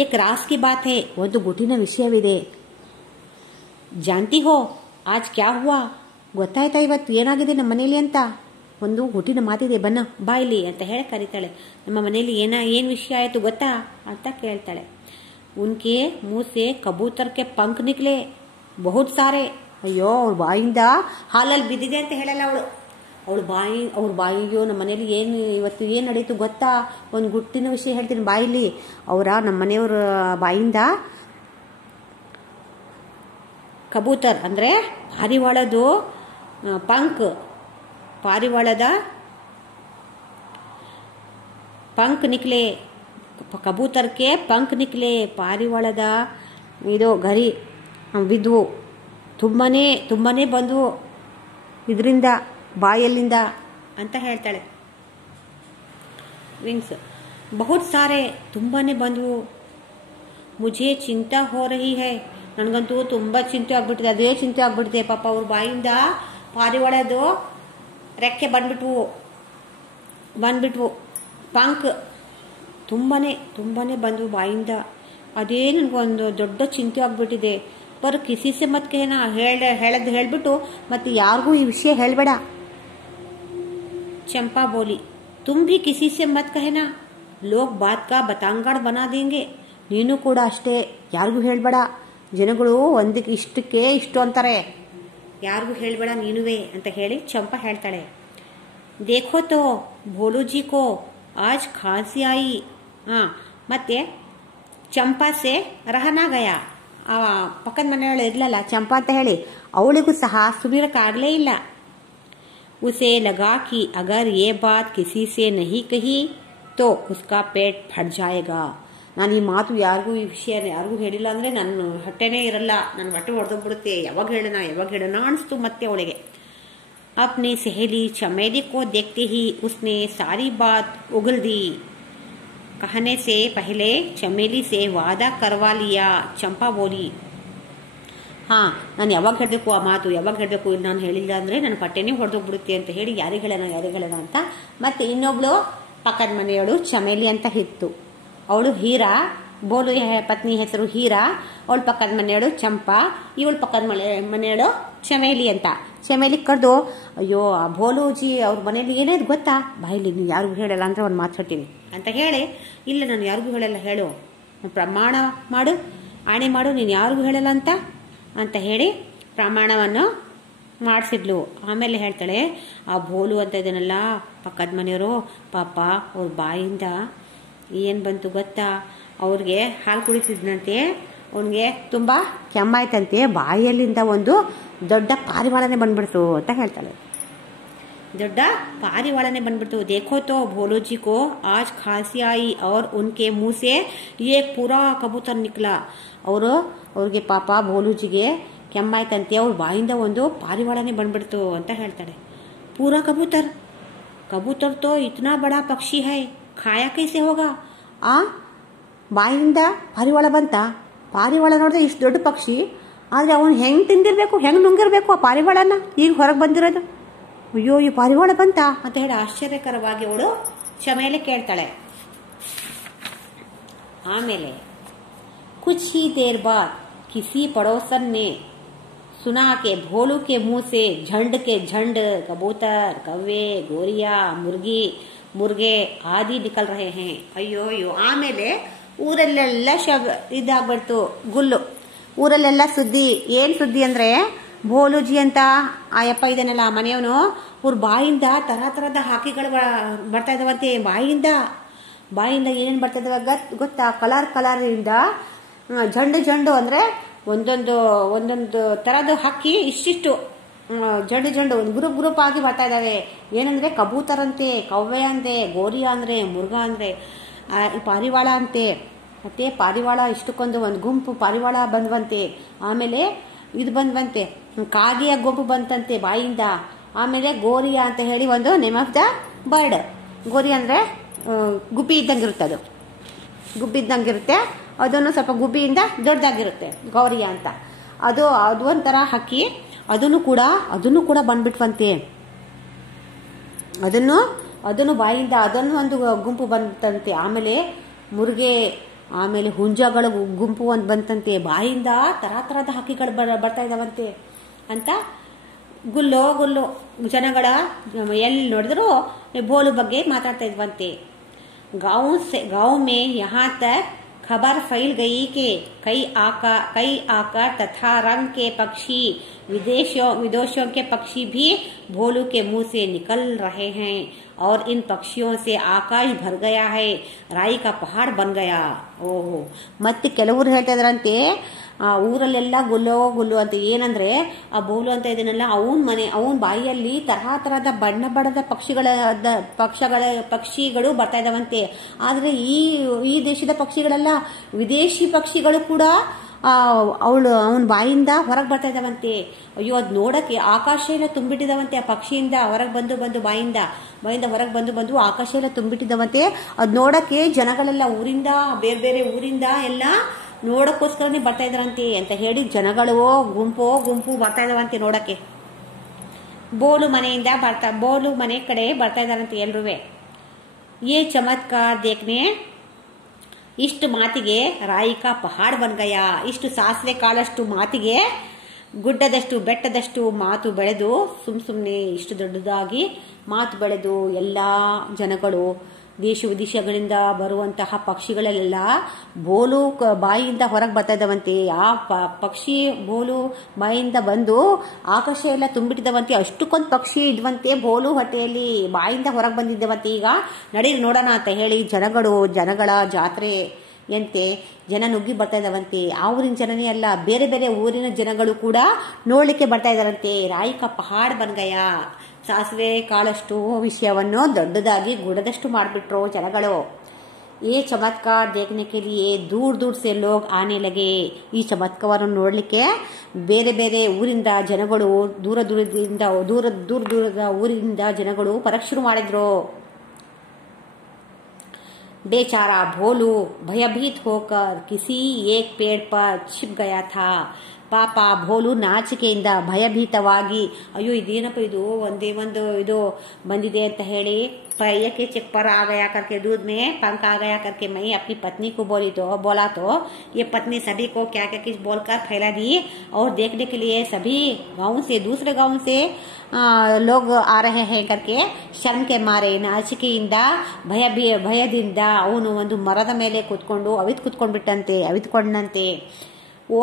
ಏಕ್ ರಾಸ್ ಕಿ ಬಾತ್ ಹೈ, ಒಂದು ಗುಟ್ಟಿನ ವಿಷಯವಿದೆ. ಜಾನ್ತಿ ಹೋ ಆಜ್ ಕ್ಯಾ ಹುವಾ, ಗೊತ್ತಾಯ್ತಾ ಇವತ್ತು ಏನಾಗಿದೆ ನಮ್ಮ ಮನೇಲಿ ಅಂತ, ಒಂದು ಗುಟ್ಟಿನ ಮಾತಿದೆ, ಬನ್ನ ಬಾಯ್ಲಿ ಅಂತ ಹೇಳಿ ಕರೀತಾಳೆ. ನಮ್ಮ ಮನೇಲಿ ಏನ್ ವಿಷಯ ಆಯ್ತು ಗೊತ್ತಾ ಅಂತ ಕೇಳ್ತಾಳೆ. ಉನ್ಕೆ ಮೂಸೆ ಕಬೂತರ್ಕೆ ಪಂಕ್ ನಿಕ್ಲೆ ಬಹುತ್ ಸಾರೆ, ಅಯ್ಯೋ ಅವ್ರ ಬಾಯಿಂದ ಹಾಲಲ್ಲಿ ಬಿದ್ದಿದೆ ಅಂತ ಹೇಳಲ್ಲ ಅವ್ರ ಬಾಯಿಯೋ ನಮ್ಮ ಮನೇಲಿ ಇವತ್ತು ಏನ್ ನಡೀತು ಗೊತ್ತಾ, ಒಂದು ಗುಟ್ಟಿನ ವಿಷಯ ಹೇಳ್ತೀನಿ ಬಾಯಿಲಿ. ನಮ್ಮ ಮನೆಯವ್ರ ಬಾಯಿಂದ ಕಬೂತರ್ ಅಂದ್ರೆ ಪಾರಿವಾಳದು ಪಾರಿವಾಳದ ಪಂಕ್ ನಿಕ್ಲೆ, ಕಬೂತರ್ಗೆ ಪಂಕ್ ನಿಕ್ಲೆ, ಪಾರಿವಾಳದ ಇದು ಗರಿ ಬಿದ್ವು, ತುಂಬಾನೇ ಬಂದ್ವು ಇದರಿಂದ, ಬಾಯಲ್ಲಿಂದ ಅಂತ ಹೇಳ್ತಾಳೆ. ವಿಂಗ್ಸ್ ಬಹುತ್ ಸಾರೆ, ತುಂಬಾನೇ ಬಂದ್ವು. ಮುझे ಚಿಂತಾ ಹೋ ರಹಿ ಹೈ, ನನಗಂತೂ ತುಂಬಾ ಚಿಂತೆ ಆಗ್ಬಿಟ್ಟಿದೆ, ಅದೇ ಚಿಂತೆ ಆಗ್ಬಿಟ್ಟಿದೆ. ಪಾಪ ಅವ್ರ ಬಾಯಿಂದ ಪಾರಿವಾಳದು ರೆಕ್ಕೆ ಬಂದ್ಬಿಟ್ವು, ಪಂಕ್ ತುಂಬಾನೇ ಬಂದ್ವು ಬಾಯಿಂದ, ಅದೇ ನನಗೊಂದು ದೊಡ್ಡ ಚಿಂತೆ ಆಗ್ಬಿಟ್ಟಿದೆ. पर किसी से मत कहना, ಹೇಳ್ಬಿಟ್ಟು ಮತ್ತೆ ಯಾರಿಗೂ ಈ ವಿಷಯ ಹೇಳ್ಬೇಡ. चंपा बोली, तुम भी किसी से मत कहना, लोग बात का बतांगड़ बना देंगे. ನೀನು ಕೂಡ ಅಷ್ಟೇ, ಯಾರಿಗೂ ಹೇಳ್ಬೇಡ. ಜನಗಳು ಒಂದಕ್ಕೆ ಇಷ್ಟಕ್ಕೆ ಇಷ್ಟು ಅಂತಾರೆ, ಯಾರಿಗೂ ಹೇಳ್ಬೇಡ ನೀನುವೇ ಅಂತ ಹೇಳಿ ಚಂಪಾ ಹೇಳ್ತಾಳೆ. ದೇಖೋ ತೋ ಭೋಲೂಜಿ ಕೋ ಆಜ್ ಖಾಂಸಿ ಆಯಿ. ಮತ್ತೆ ಚಂಪಾ ಸೆ ರಹನಾ ಗಯಾ. ಪಕ್ಕದ ಮನೆಯೊಳಗೆ ಇರ್ಲಲ್ಲ ಚಂಪಾ ಅಂತ ಹೇಳಿ, ಅವಳಿಗೂ ಸಹ ಸುಮಿರಕ್ಕಾಗಲೇ ಇಲ್ಲ. ಉಸೆ ಲಗಾ ಕಿ ಅಗರ್ ಯೇ ಬಾತ್ ಕಿಸಿ ಸೆ ನಹಿ ಕಹಿ ತೋ ಉಸ್ಕಾ ಪೇಟ್ ಫಟ್ ಜಾಯೇಗಾ. ನಾನು ಈ ಮಾತು ಯಾರಿಗೂ, ಈ ವಿಷಯ ಯಾರಿಗೂ ಹೇಳಿಲ್ಲ ಅಂದ್ರೆ ನನ್ನ ಹೊಟ್ಟೆನೇ ಇರಲ್ಲ, ನನ್ನ ಹೊಟ್ಟೆ ಹೊಡೆದೋಗ್ಬಿಡುತ್ತೆ, ಯಾವಾಗ ಹೇಳೋಣ ಅನಿಸ್ತು ಮತ್ತೆ ಅವಳಿಗೆ. अपनी सहेली चमेली को देखते ही उसने सारी बात उगल दी. कहने से पहले चमेली से वादा करवा लिया. चंपा बोली, ನಾನು ಯಾವಾಗ ಹೇಳಬೇಕು ಆ ಮಾತು, ಯಾವಾಗ ಹೇಳಬೇಕು, ನಾನು ಹೇಳಿಲ್ಲ ಅಂದ್ರೆ ನನ್ನ ಹೊಟ್ಟೆನೇ ಹೊಡೆದೋಗ್ಬಿಡುತ್ತೆ ಅಂತ ಹೇಳಿ ಯಾರಿಗೆ ಹೇಳೋಣ ಅಂತ. ಮತ್ತೆ ಇನ್ನೊಬ್ಳು ಪಕ್ಕದ ಮನೆಯವಳು ಚಮೇಲಿ ಅಂತ ಇತ್ತು, ಅವಳು ಹೀರಾ. ಬೋಲು ಪತ್ನಿ ಹೆಸರು ಹೀರಾ, ಅವಳು ಪಕ್ಕದ ಮನೆಯವಳು ಚಂಪಾ, ಇವಳು ಪಕ್ಕದ ಮನೆಯವಳು ಚಮೇಲಿ ಅಂತ. ಚಮೇಲಿ ಕರೆದು, ಅಯ್ಯೋ ಆ ಬೋಲೂಜಿ ಅವ್ರ ಮನೇಲಿ ಏನೇದು ಗೊತ್ತಾ, ಬಾಯಿಲಿ ನೀವು ಯಾರಿಗೂ ಹೇಳಲ್ಲ ಅಂದ್ರೆ ಒಂದು ಮಾತು ಹೇಳ್ತೀನಿ ಅಂತ ಹೇಳಿ, ಇಲ್ಲ ನಾನು ಯಾರಿಗೂ ಹೇಳಲ್ಲ, ಹೇಳು, ಪ್ರಮಾಣ ಮಾಡು, ಆಣೆ ಮಾಡು, ನೀನು ಯಾರಿಗೂ ಹೇಳಲ್ಲ ಅಂತ ಹೇಳಿ ಪ್ರಮಾಣವನ್ನು ಮಾಡಿಸಿದ್ಲು. ಆಮೇಲೆ ಹೇಳ್ತಾಳೆ, ಆ ಬೋಲು ಅಂತ ಇದನ್ನೆಲ್ಲ ಪಕ್ಕದ ಮನೆಯವರು ಪಾಪ ಅವ್ರ ಬಾಯಿಂದ ಏನು ಬಂತು ಗೊತ್ತಾ, ಅವ್ರಿಗೆ ಹಾಲು ಕುಡಿತಿದ್ನಂತೆ, ಅವನಿಗೆ ತುಂಬ ಕೆಮ್ಮಾಯ್ತಂತೆ, ಬಾಯಲ್ಲಿಂದ ಒಂದು ದೊಡ್ಡ ಪಾರಿವಾಳನೆ ಬಂದ್ಬಿಡ್ತು ಅಂತ ಹೇಳ್ತಾಳೆ. ದೊಡ್ಡ ಪಾರಿವಾಳನೆ ಬಂದ್ಬಿಡ್ತು. देखो तो भोलू जी को आज खांसी आई और उनके मुंह से ये पूरा कबूतर निकला. ಅವ್ರಿಗೆ ಪಾಪ ಭೋಲೂಜಿಗೆ ಕೆಮ್ಮಾಯ್ತಂತೆ, ಅವ್ರ ಬಾಯಿಂದ ಒಂದು ಪಾರಿವಾಳನೆ ಬಂದ್ಬಿಡ್ತು ಅಂತ ಹೇಳ್ತಾಳೆ. ಪೂರಾ ಕಬೂತರ್ ತೋ ಇತನಾ ಬಡಾ ಪಕ್ಷಿ ಹೈ, ಖಾಯಾ ಕೈಸೆ ಹೋಗಾ. ಆ ಬಾಯಿಂದ ಪಾರಿವಾಳ ಬಂತ, ಪಾರಿವಾಳ ನೋಡಿದ್ರೆ ಇಷ್ಟು ದೊಡ್ಡ ಪಕ್ಷಿ, ಆದ್ರೆ ಅವನು ಹೆಂಗ್ ತಿಂದಿರ್ಬೇಕು, ಹೆಂಗ್ ನುಂಗಿರ್ಬೇಕು ಆ ಪಾರಿವಾಳನ, ಈಗ ಹೊರಗೆ ಬಂದಿರೋದು. ಅಯ್ಯೋ ಈ ಪಾರಿವಾಳ ಬಂತ ಅಂತ ಹೇಳಿ ಆಶ್ಚರ್ಯಕರವಾಗಿ ಅವಳು ಚಮೇಲೆ ಕೇಳ್ತಾಳೆ. ಆಮೇಲೆ कुछ ही देर बाद किसी पड़ोसन ने सुना के भोलू के मुंह से झंड के झंड कबूतर, कव्वे, गोरिया, मुर्गे आदि निकल रहे हैं. ಅಯ್ಯೋ ಅಯ್ಯೋ. ಆಮೇಲೆ ಊರಲ್ಲೆಲ್ಲ ಇದಾಗ್ಬಿಡ್ತು, ಗುಲ್ಲು. ಊರಲ್ಲೆಲ್ಲ ಸುದ್ದಿ. ಏನ್ ಸುದ್ದಿ ಅಂದ್ರೆ, ಭೋಲೂಜಿ ಅಂತ ಆ ಯಪ್ಪ ಇದನ್ನೆಲ್ಲ ಮನೆಯವನು, ಅವ್ರ ಬಾಯಿಂದ ತರತರದ ಹಾಕಿಗಳು ಬರ್ತಾ ಇದಾವಂತೆ. ಬಾಯಿಂದ ಏನೇನ್ ಬರ್ತಾ ಇದಾವ ಗೊತ್ತಾ, ಕಲರ್ ಇಂದ ಜಂಡು ಅಂದ್ರೆ ಒಂದೊಂದು ತರದ ಹಕ್ಕಿ ಇಷ್ಟಿಷ್ಟು ಜಂಡು ಒಂದು ಗ್ರೂಪ್ ಆಗಿ ಬರ್ತಾ ಇದಾವೆ. ಏನಂದ್ರೆ ಕಬೂತರ್ ಅಂತೆ, ಕವ್ವೆ ಅಂತೆ, ಗೋರಿಯಾ ಅಂದ್ರೆ, ಮುರ್ಗ ಅಂದ್ರೆ, ಪಾರಿವಾಳ ಅಂತೆ. ಮತ್ತೆ ಪಾರಿವಾಳ ಇಷ್ಟಕ್ಕೊಂದು ಒಂದು ಗುಂಪು ಪಾರಿವಾಳ ಬಂದ್ವಂತೆ. ಆಮೇಲೆ ಇದು ಬಂದ್ವಂತೆ, ಕಾಗೆಯ ಗುಂಪು ಬಂತಂತೆ ಬಾಯಿಂದ. ಆಮೇಲೆ ಗೋರಿಯಾ ಅಂತ ಹೇಳಿ ಒಂದು ನೇಮ್ ಆಫ್ ದ ಬರ್ಡ್. ಗೋರಿ ಅಂದ್ರೆ ಗುಬ್ಬಿ ಇದ್ದಂಗಿರುತ್ತೆ, ಅದು ಗುಬ್ಬಿ ಇದ್ದಂಗಿರುತ್ತೆ, ಅದನ್ನು ಸ್ವಲ್ಪ ಗುಬ್ಬಿಯಿಂದ ದೊಡ್ಡದಾಗಿರುತ್ತೆ ಗೌರಿಯಾ ಅಂತ. ಅದು ಒಂಥರ ಹಕ್ಕಿ, ಅದನ್ನು ಕೂಡ ಬಂದ್ಬಿಟ್ವಂತೆ. ಅದನ್ನು ಬಾಯಿಂದ ಅದನ್ನು ಒಂದು ಗುಂಪು ಬಂತಂತೆ. ಆಮೇಲೆ ಮುರ್ಗೆ, ಆಮೇಲೆ ಹುಂಜಗಳ ಗುಂಪು ಒಂದು ಬಂತಂತೆ. ಬಾಯಿಂದ ತರತರದ ಹಕ್ಕಿಗಳು ಬರ್ತಾ ಇದಾವಂತೆ ಅಂತ ಗುಲ್ಲು ಜನಗಳ ಎಲ್ಲಿ ನೋಡಿದ್ರು ಬೋಲು ಬಗ್ಗೆ ಮಾತಾಡ್ತಾ ಇದ್ವಂತೆ. गांव में यहाँ तक खबर फैल गई कि कई आकार तथा रंग के पक्षी, विदेशों के पक्षी भी भोलू के मुंह से निकल रहे हैं और इन पक्षियों से आकाश भर गया है, राई का पहाड़ बन गया. ಓಹೋ. ಮತ್ತೆ ಕೆಲವರು ಹೇಳ್ತಾ ಇದ್ರಂತೆ, ಊರಲ್ಲೆಲ್ಲ ಗುಲ್ಲು ಅಂತ. ಏನಂದ್ರೆ ಆ ಬೋಲು ಅಂತ ಇದನ್ನೆಲ್ಲ ಅವನ್ ಬಾಯಿಯಲ್ಲಿ ತರಹದ ಬಣ್ಣದ ಪಕ್ಷಿಗಳು ಬರ್ತಾ ಇದಾವಂತೆ. ಆದ್ರೆ ಈ ದೇಶದ ಪಕ್ಷಿಗಳೆಲ್ಲ ವಿದೇಶಿ ಪಕ್ಷಿಗಳು ಕೂಡ ಅವನ ಬಾಯಿಂದ ಹೊರಗೆ ಬರ್ತಾ ಇದಾವಂತೆ. ಅಯ್ಯೋ, ಅದ್ ನೋಡಕ್ಕೆ ಆಕಾಶ ಎಲ್ಲ ತುಂಬಿಟ್ಟಿದಾವಂತೆ. ಆ ಪಕ್ಷಿಯಿಂದ ಹೊರಗೆ ಬಂದು ಬಾಯಿಂದ ಹೊರಗೆ ಬಂದು ಆಕಾಶ ಎಲ್ಲ ತುಂಬಿಟ್ಟಿದಾವಂತೆ. ಅದ್ ನೋಡಕ್ಕೆ ಜನಗಳೆಲ್ಲ ಊರಿಂದ, ಬೇರೆ ಊರಿಂದ ಎಲ್ಲ ನೋಡಕ್ಕೋಸ್ಕರನೇ ಬರ್ತಾ ಇದ್ರಂತೆ ಅಂತ ಹೇಳಿ ಜನಗಳು ಗುಂಪು ಬರ್ತಾ ಇದಾವಂತೆ ನೋಡಕ್ಕೆ. ಬೋಲು ಮನೆ ಕಡೆ ಬರ್ತಾ ಇದಾರಂತೆ ಎಲ್ರುವೆ. ಏ ಚಮತ್ಕಾರ ದೇಖ್ನೆ. ಇಷ್ಟು ಮಾತಿಗೆ ರಾಯಿಕಾ ಪಹಾಡ್ ಬನ್ಗಯ. ಇಷ್ಟು ಸಾಸಿವೆ ಕಾಲಷ್ಟು ಮಾತಿಗೆ ಗುಡ್ಡದಷ್ಟು ಬೆಟ್ಟದಷ್ಟು ಮಾತು ಬೆಳೆದು ಸುಮ್ನೆ ಇಷ್ಟು ದೊಡ್ಡದಾಗಿ ಮಾತು ಬೆಳೆದು ಎಲ್ಲಾ ಜನಗಳು ದೇಶ ವಿದೇಶಗಳಿಂದ ಬರುವಂತಹ ಪಕ್ಷಿಗಳೆಲ್ಲ ಬೋಲು ಬಾಯಿಯಿಂದ ಹೊರಗೆ ಬರ್ತಾ ಇದ್ದಾವಂತೆ. ಆ ಪಕ್ಷಿ ಬೋಲು ಬಾಯಿಯಿಂದ ಬಂದು ಆಕಾಶ ಎಲ್ಲ ತುಂಬಿಟ್ಟಿದ್ದವಂತೆ. ಅಷ್ಟಕ್ಕೊಂದು ಪಕ್ಷಿ ಇದ್ವಂತೆ ಬೋಲು ಹೊಟ್ಟೆಯಲ್ಲಿ ಬಾಯಿಂದ ಹೊರಗೆ ಬಂದಿದ್ದವಂತೆ. ಈಗ ನಡೀರಿ ನೋಡೋಣ ಅಂತ ಹೇಳಿ ಜನಗಳ ಜಾತ್ರೆ ಎಂತೆ ಜನ ನುಗ್ಗಿ ಬರ್ತಾ ಇದ್ದಾವಂತೆ. ಆ ಊರಿನ ಜನನೇ ಅಲ್ಲ, ಬೇರೆ ಬೇರೆ ಊರಿನ ಜನಗಳು ಕೂಡ ನೋಡ್ಲಿಕ್ಕೆ ಬರ್ತಾ ಇದ್ದಾರಂತೆ. ರಾಯಿ ಕಾ ಪಹಾಡ್ ಬನ್ ಗಯಾ, ಸಾಸಿವೆ ಕಾಳಷ್ಟು ವಿಷಯವನ್ನು ದೊಡ್ಡದಾಗಿ ಗುಡದಷ್ಟು ಮಾಡಿಬಿಟ್ರು ಜನಗಳು. ಈ ಚಮತ್ಕಾರ ದೇಖನೆ ಕೆ ಲಿಯೆ ದೂರ ದೂರ ಸೆ ಲೋಗ್ ಆನೆ ಲಗೆ. ಈ ಚಮತ್ಕಾರವನ್ನು ನೋಡ್ಲಿಕ್ಕೆ ಬೇರೆ ಬೇರೆ ಊರಿಂದ ಜನಗಳು ದೂರದ ಊರಿಂದ ಜನಗಳು ಬರಕ್ ಶುರು ಮಾಡಿದ್ರು. बेचारा भोलू भयभीत होकर किसी एक पेड़ पर छिप गया था. ಪಾಪ ಭೋಲು ನಾಚಿಕೆಯಿಂದ ಭಯಭೀತವಾಗಿ ಅಯ್ಯೋ ಇದೇನಪ್ಪ ಇದು ಒಂದೇ ಒಂದು ಇದು ಬಂದಿದೆ ಅಂತ ಹೇಳಿ पैके चेक पर आ गया करके दूध में पंख आ गया करके मैं अपनी पत्नी को बोला तो ये पत्नी सभी को क्या क्या कुछ बोलकर फैला दी. और देखने के लिए सभी गांव से दूसरे गांव से लोग आ रहे हैं करके ಶರ್ಮ್ ಕೆ ಮಾರೆ ನಾಚಿಕೆಯಿಂದ ಭಯದಿಂದ ಅವನು ಒಂದು ಮರದ ಮೇಲೆ ಕೂತ್ಕೊಂಡು ಅವಿತುಕೊಂಡಂತೆ वो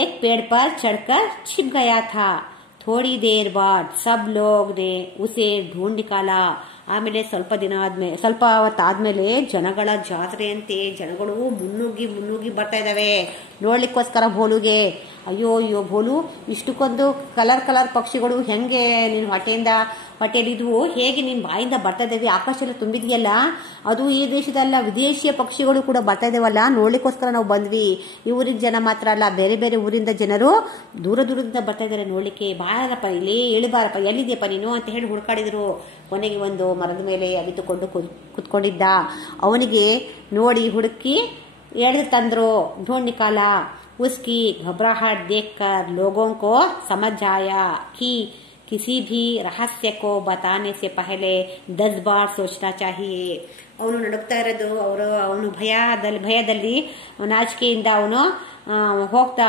एक पेड़ पर चढ़कर छिप गया था. थोड़ी देर बाद सब लोग ने उसे ढूंढ निकाला. ಆಮೇಲೆ ಸ್ವಲ್ಪ ಹೊತ್ತಾದ್ಮೇಲೆ ಜನಗಳ ಜಾತ್ರೆಯಂತೆ ಜನಗಳು ಮುನ್ನುಗ್ಗಿ ಬರ್ತಾ ಇದಾವೆ ನೋಡ್ಲಿಕ್ಕೋಸ್ಕರ ಭೋಲುಗೆ. ಅಯ್ಯೋ ಭೋಲು, ಇಷ್ಟಕ್ಕೊಂದು ಕಲರ್ ಪಕ್ಷಿಗಳು ಹೆಂಗೆ ನಿನ್ ಹೊಟ್ಟೆಲಿದ್ವು, ಹೇಗೆ ನಿನ್ ಬಾಯಿಂದ ಬರ್ತಾ ಇದ್ದಾವೆ, ಆಕಾಶ ಎಲ್ಲ ತುಂಬಿದೆಯಲ್ಲ, ಅದು ಈ ದೇಶದಲ್ಲ ವಿದೇಶಿಯ ಪಕ್ಷಿಗಳು ಕೂಡ ಬರ್ತಾ ಇದಾವಲ್ಲ, ನೋಡ್ಲಿಕ್ಕೋಸ್ಕರ ನಾವು ಬಂದ್ವಿ. ಈ ಊರಿನ ಜನ ಮಾತ್ರ ಅಲ್ಲ, ಬೇರೆ ಬೇರೆ ಊರಿಂದ ಜನರು ದೂರದಿಂದ ಬರ್ತಾ ಇದಾರೆ ನೋಡ್ಲಿಕ್ಕೆ. ಬಾರಪ್ಪ ಇಲ್ಲಿ ಇಳಿಬಾರಪ್ಪ, ಎಲ್ಲಿದೆಯಪ್ಪ ನೀನು ಅಂತ ಹೇಳಿ ಹುಡುಕಾಡಿದ್ರು. ಕೊನೆಗೆ ಒಂದು ಮರದ ಮೇಲೆ ಅವಿತುಕೊಂಡು ಕುತ್ಕೊಂಡಿದ್ದ ಅವನಿಗೆ ನೋಡಿ ಹುಡುಕಿ ಎಳೆದು ತಂದ್ರು. ढूंढ निकाला. उसकी घबराहट देखकर लोगों को समझ आया कि किसी भी रहस्य को बताने से पहले 10 बार सोचना चाहिए. ಅವನು ನಡುಕ್ತಾ ಇರೋದು ಅವನು ಭಯದಲ್ಲಿ ನಾಚಿಕೆಯಿಂದ ಅವನು ಹೋಗ್ತಾ